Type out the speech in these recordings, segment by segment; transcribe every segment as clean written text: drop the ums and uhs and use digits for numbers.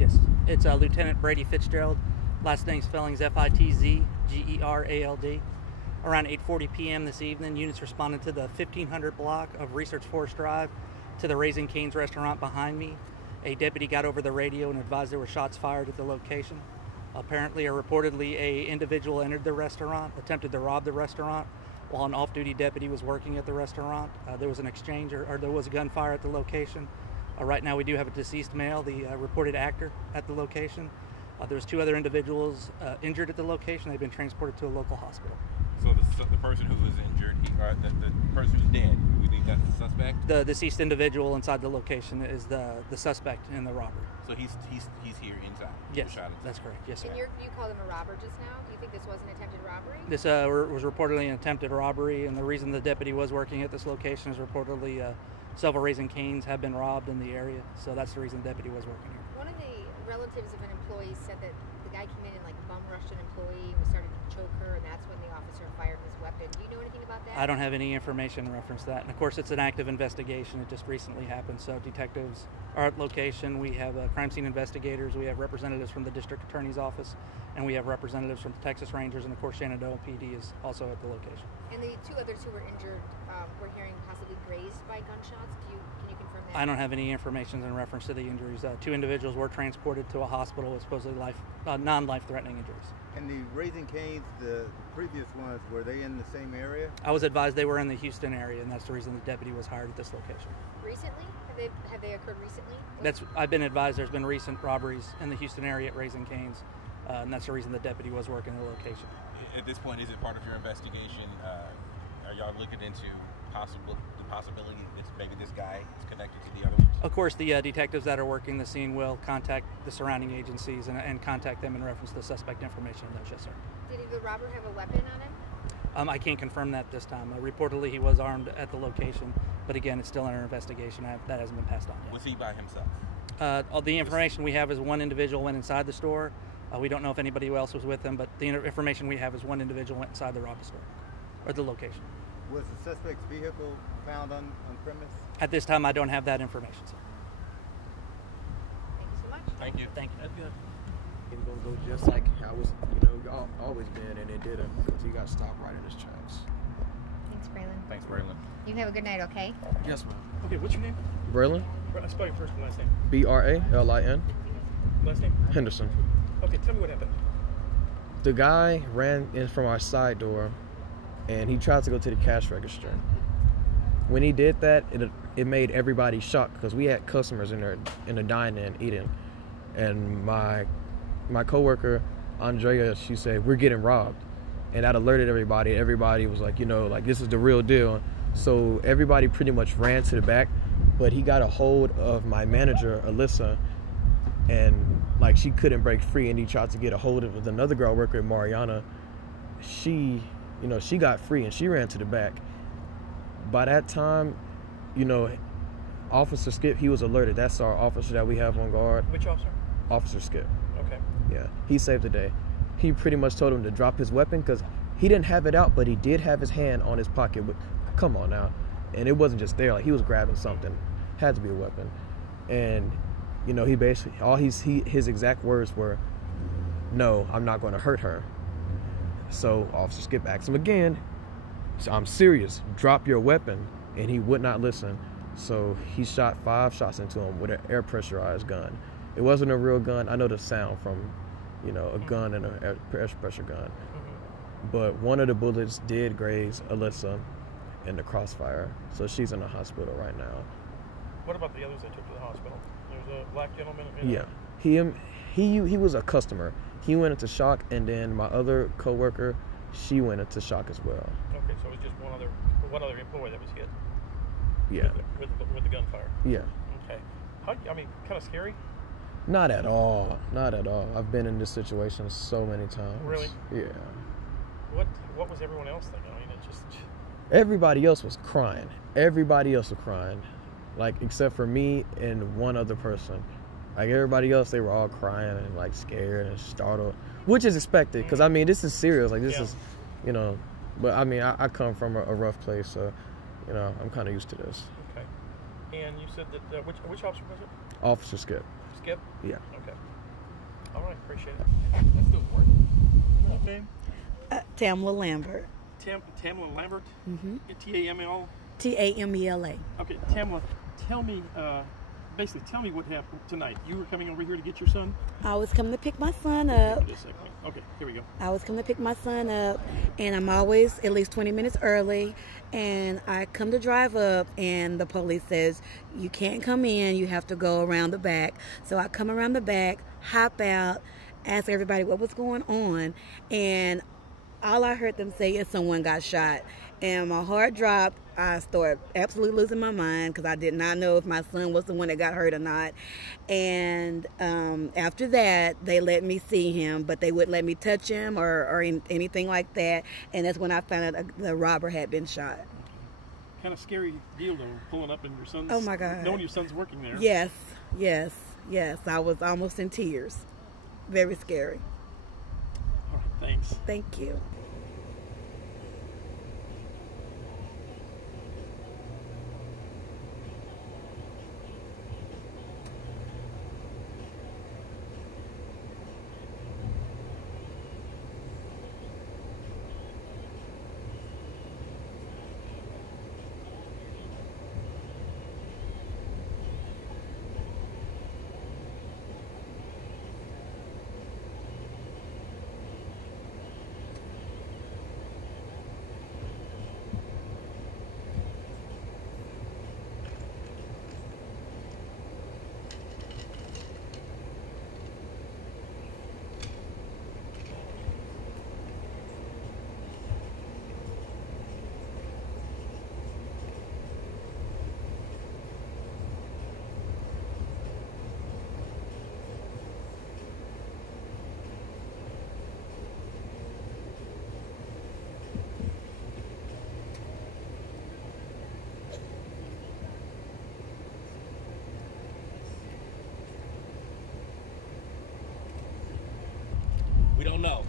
Yes. It's Lieutenant Brady Fitzgerald. Last name's spelling's Fitzgerald. Around 8:40 p.m. this evening, units responded to the 1500 block of Research Forest Drive to the Raising Cane's restaurant behind me. A deputy got over the radio and advised there were shots fired at the location. Apparently or reportedly, a individual entered the restaurant, attempted to rob the restaurant while an off-duty deputy was working at the restaurant. There was an exchange, or there was a gunfire at the location. Right now we do have a deceased male, the reported actor, at the location. There's 2 other individuals injured at the location. They've been transported to a local hospital. So the person who was injured, the person who's dead, we think that's the suspect? The deceased individual inside the location is the suspect in the robbery. So he's here inside? Yes, that's correct. Yes, sir. And you called him a robber just now? Do you think this was an attempted robbery? This was reportedly an attempted robbery, and the reason the deputy was working at this location is reportedly several Raising Cane's have been robbed in the area, so that's the reason the deputy was working here. One of the relatives of an employee said that the guy came in and bum rushed an employee and started to choke her, and that's when the officer fired his weapon. Do you know anything about that? I don't have any information in reference to that. And of course, it's an active investigation. It just recently happened. So detectives are at location. We have crime scene investigators. We have representatives from the district attorney's office, and we have representatives from the Texas Rangers, and of course, Shenandoah PD is also at the location. And the 2 others who were injured were hearing possibly grazed by gunshots. Can you confirm that? I don't have any information in reference to the injuries. 2 individuals were transported to a hospital with supposedly non-life-threatening injuries. And the Raising Cane's, the previous ones, were they in the same area? I was advised they were in the Houston area, and that's the reason the deputy was hired at this location. Recently? Have they occurred recently? I've been advised there's been recent robberies in the Houston area at Raising Cane's, and that's the reason the deputy was working the location. At this point, is it part of your investigation? Are y'all looking into the possibility that maybe this guy is connected to the other ones? Of course, the detectives that are working the scene will contact the surrounding agencies and contact them in reference to the suspect information in those. Yes, sir. Did the robber have a weapon on him? I can't confirm that this time. Reportedly, he was armed at the location, but again, it's still under investigation. That hasn't been passed on yet. Was he by himself? All the information we have is one individual went inside the store. We don't know if anybody else was with him, but the information we have is one individual went inside the robbed store, or the location. Was the suspect's vehicle found on premise? At this time, I don't have that information, sir. Thank you so much. Thank you. Thank you. That's good. It's gonna go just like how it's always been, and it didn't, because he got stopped right in his tracks. Thanks, Braylon. Thanks, Braylon. You have a good night, okay? Yes, ma'am. Okay, what's your name? Braylon, Spell your first and last name. Bralin, Last name? Henderson. Okay, tell me what happened. The guy ran in from our side door, and he tried to go to the cash register. When he did that, it made everybody shocked, because we had customers in there in the dine-in eating, and my coworker Andrea, she said, "We're getting robbed," and that alerted everybody. Everybody was like, this is the real deal. So everybody pretty much ran to the back, but he got a hold of my manager Alyssa, and she couldn't break free, and he tried to get a hold of another girl worker, Mariana. She got free, and she ran to the back. By that time, Officer Skip, he was alerted. That's our officer that we have on guard. Which officer? Officer Skip. Okay. Yeah, he saved the day. He pretty much told him to drop his weapon, because he didn't have it out, but he did have his hand on his pocket. But come on now. And it wasn't just there. He was grabbing something. Had to be a weapon. And, he basically, his exact words were, "No, I'm not going to hurt her." So Officer Skip asked him again, "I'm serious. Drop your weapon." And he would not listen. So he shot 5 shots into him with an air pressurized gun. It wasn't a real gun. I know the sound from, a gun and an air pressure gun. But one of the bullets did graze Alyssa in the crossfire. So she's in the hospital right now. What about the others they took to the hospital? There was a black gentleman. Yeah. He was a customer. He went into shock, and then my other coworker, she went into shock as well. Okay, so it was just one other employee that was hit. Yeah. With the gunfire. Yeah. Okay. Kind of scary. Not at all. Not at all. I've been in this situation so many times. Really? Yeah. What was everyone else thinking? It just. Everybody else was crying. Everybody else was crying, except for me and one other person. Everybody else, they were all crying and scared and startled, which is expected, because this is serious. This is, But I come from a rough place, so I'm kind of used to this. Okay. And you said that which officer was it? Officer Skip. Skip? Yeah. Okay. All right, appreciate it. That's still working. Name? Tamla Lambert. Tamla Lambert? Mm-hmm. T-A-M-L? Tamela. Okay, Tamla, tell me, basically, tell me what happened tonight. You were coming over here to get your son? I was coming to pick my son up. Just a second. Okay, here we go. I was coming to pick my son up, and I'm always at least 20 minutes early. And I come to drive up, and the police says, you can't come in, you have to go around the back. So I come around the back, hop out, ask everybody what was going on, and all I heard them say is someone got shot. And my heart dropped. I started absolutely losing my mind because I did not know if my son was the one that got hurt or not. And after that, they let me see him, but they wouldn't let me touch him or anything like that. And that's when I found out the robber had been shot. Kind of scary deal, though, pulling up and your son's... Oh, my God. Knowing your son's working there. Yes, yes, yes. I was almost in tears. Very scary. All right, thanks. Thank you. We don't know.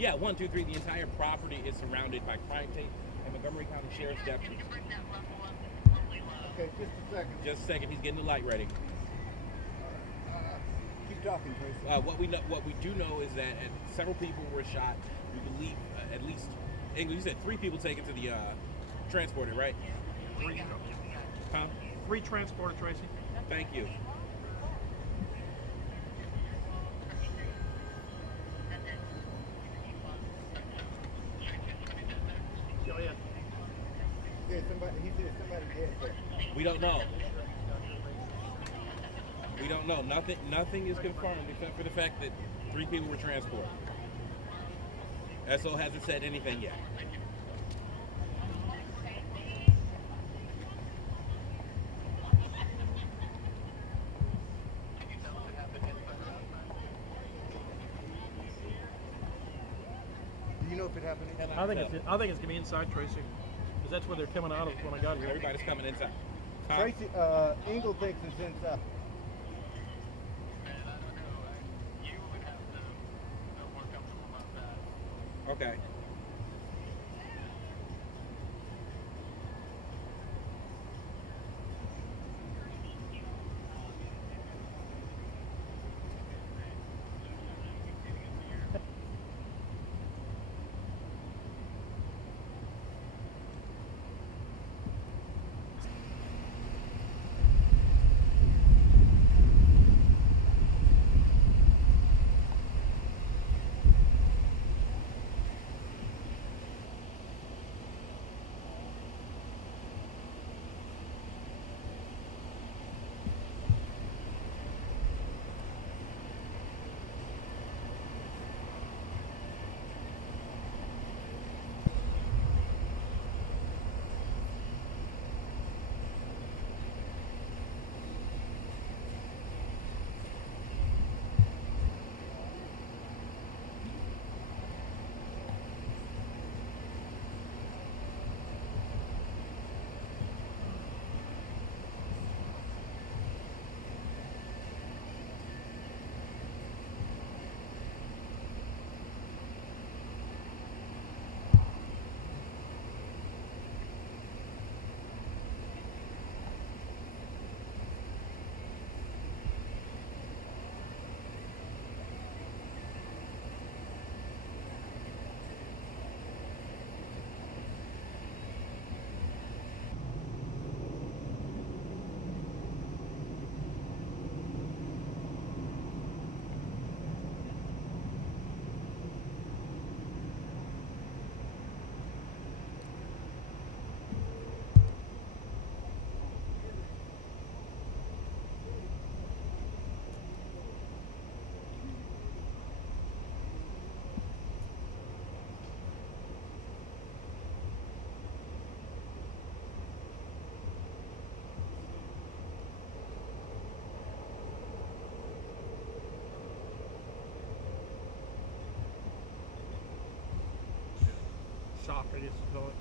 Yeah, 1, 2, 3. The entire property is surrounded by crime tape and Montgomery County Sheriff's deputies. Okay, just a second. Just a second. He's getting the light ready. Keep talking, Tracy. What we do know is that several people were shot. We believe at least, Engle, you said 3 people taken to the transporter, right? 3. Huh? 3 transported, Tracy. Thank you. Oh, yeah. Yeah, he said somebody dead there. We don't know. We don't know. Nothing is confirmed except for the fact that 3 people were transported. SO hasn't said anything yet. Do you know if it happened? I think it's gonna be inside, Tracy, because that's where they're coming out of when I got here. Everybody's coming inside. Huh? Tracy, Engle thinks it's inside. Okay. this call it.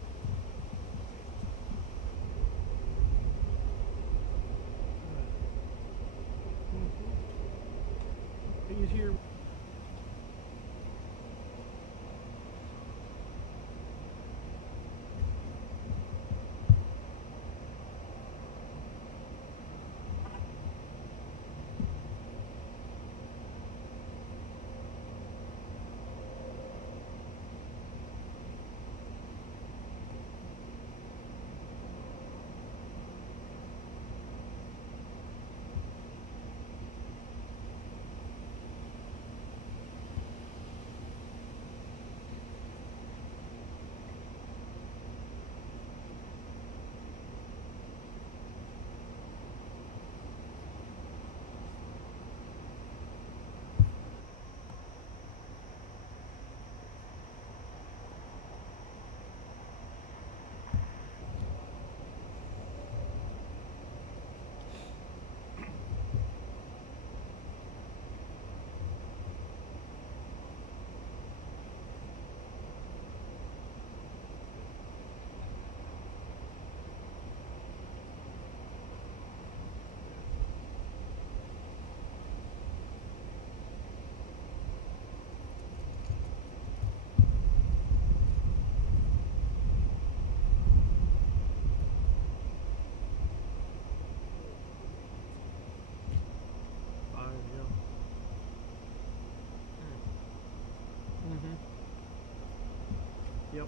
He's here. Yep.